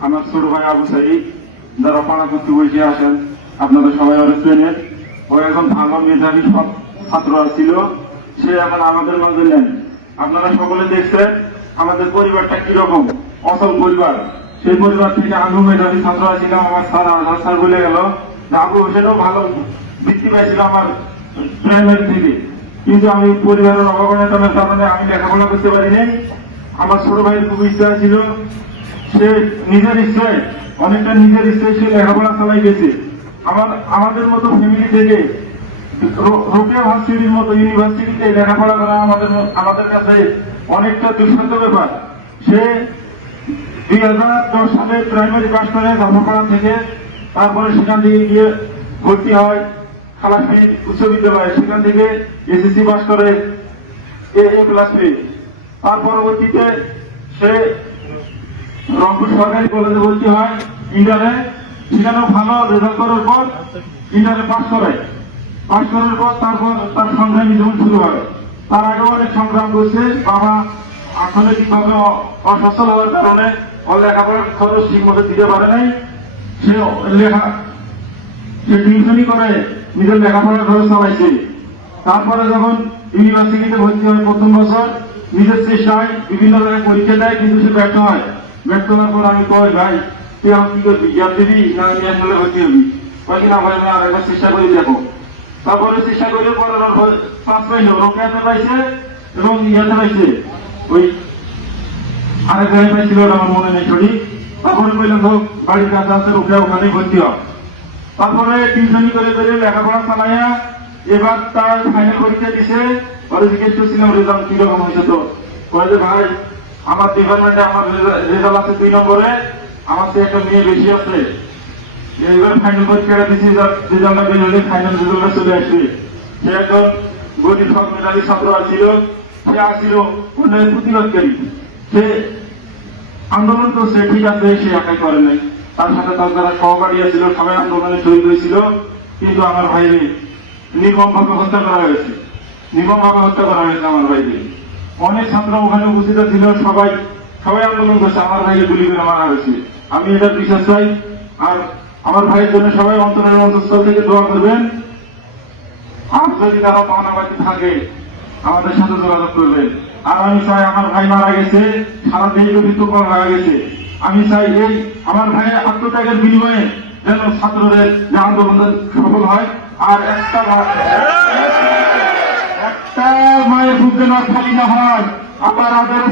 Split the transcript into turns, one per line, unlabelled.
আমার ছোট ভাই আবু সাইদ, যারা পাড়া করতে বসে আসেন আপনারা সবাই ওরা চেনেন। ও এখন ভালো মেধাবী সব ছাত্র ছিল। সে এখন আমাদের মাঝে নেন আপনারা সকলে দেখছেন আমাদের পরিবারটা কীরকম। অসল পরিবার। সেই পরিবার থেকে আলু মেধাবী ছাত্র ছিলাম। আমার স্যার আজহার স্যার বলে গেল। আবু হোসেনও ভালো বৃত্তি পাইছিল আমার প্রাইমারি থেকে। কিন্তু আমি পরিবারের অবগণতার কারণে আমি লেখাপড়া করতে পারিনি। আমার ছোট ভাইয়ের খুব ইচ্ছা ছিল, সে নিজের ইচ্ছায়, অনেকটা নিজের ইচ্ছায় সে লেখাপড়া চালাই গেছে। আমার, আমাদের মতো ফ্যামিলি থেকে রোকেয়া ভার্সিটির মতো ইউনিভার্সিটিতে লেখাপড়া করা আমাদের আমাদের কাছে অনেকটা দুঃসাধ্য ব্যাপার। সে দুই হাজার দশ সালে প্রাইমারি পাস করে ধর্মপাড়া থেকে, তারপরে সেখান থেকে গিয়ে ভর্তি হয়। খালাসপীর উচ্চ বিদ্যালয়ে সেখান থেকে এসএসসি পাস করে এ এ প্লাস পেয়ে তার পরবর্তীতে সে রংপুর সরকারি কলেজে ভর্তি হয়। ইন্টারে সেখানেও ভালো রেজাল্ট করার পর ইন্টারে পাস করে। পাস করার পর তারপর তার সংগ্রামী জীবন শুরু হয়। তার আগেও অনেক সংগ্রাম করছে। বাবা অর্থনৈতিকভাবে অ- অসচ্ছল হওয়ার কারণে ওর লেখাপড়ার খরচ ঠিক মতো দিতে পারে নাই। সে লেখা সে টিউশনই করে। নিজের লেখাপড়া খরচ চালাইছে। তারপরে যখন ইউনিভার্সিটিতে ভর্তি হয় প্রথম বছর, নিজের চেষ্টায় বিভিন্ন জায়গায় পরীক্ষা দেয়, কিন্তু সে ব্যর্থ হয়। ব্যর্থ হওয়ার পর আমি কই, ভাই, তুই এখন কি করবি দিবি? না ন্যাশনালে ভর্তি হবি। কয়েকদিন না, ভাই আমি আরেকবার চেষ্টা করে দেখো। তারপরে চেষ্টা করে পরে পাঁচ পাইল রোকেয়াতে পাইছে এবং ইয়াতে পাইছে। ওই আরেক জায়গায় পাইছিল আমার মনে নেই সঠিক। তারপরে কইলাম হোক বাড়ির কাছে আছে, রোকেয়া, ওখানেই ভর্তি হয় তারপরে করে করে লেখাপড়া চালাইয়া এবার তার ফাইনাল পরীক্ষা দিছে। পরে জিজ্ঞেস করছিলাম, রেজাল্ট কীরকম হয়েছে তো কয়ে যে ভাই, আমার ডিপার্টমেন্টে আমার রেজাল্ট আছে দুই নম্বরে, আমার তো একটা মেয়ে বেশি আছে। ফাইনাল পরীক্ষাটা দিছি হলে ফাইনাল রেজাল্টটা চলে আসবে। সে একজন গরিব সব মেধাবী ছাত্র আছিল। সে আসছিল উন্নয়ন প্রতিবাদকারী সে আন্দোলন করছে, ঠিক আছে, সে একাই করে নাই। তার সাথে তার যারা সহকারী ছিল, সবাই আন্দোলনে শহীদ হয়েছিল। কিন্তু আমার ভাইরে নির্মম ভাবে হত্যা করা হয়েছে। নির্মম ভাবে হত্যা করা হয়েছে আমার ভাইকে। অনেক ছাত্র ওখানে উপস্থিত ছিল, সবাই সবাই আন্দোলন করছে, আমার ভাইকে গুলি করে মারা হয়েছে। আমি এটা বিশ্বাস চাই। আর আমার ভাইয়ের জন্য সবাই অন্তরের অন্তঃস্থল থেকে দোয়া করবেন। আর যদি তারা পাওনাবাদী থাকে, আমাদের সাথে যোগাযোগ করবেন। আর আমি চাই আমার ভাই মারা গেছে, সারা দেশে মৃত্যুকরণ হয়ে গেছে আমি চাই এই আমার ভাইয়ের আত্মত্যাগের বিনিময়ে যেন ছাত্রদের যে আন্দোলন সফল হয়। আর একটা একটা মায়ের বুক যেন খালি না হয়। ভাই আমাদের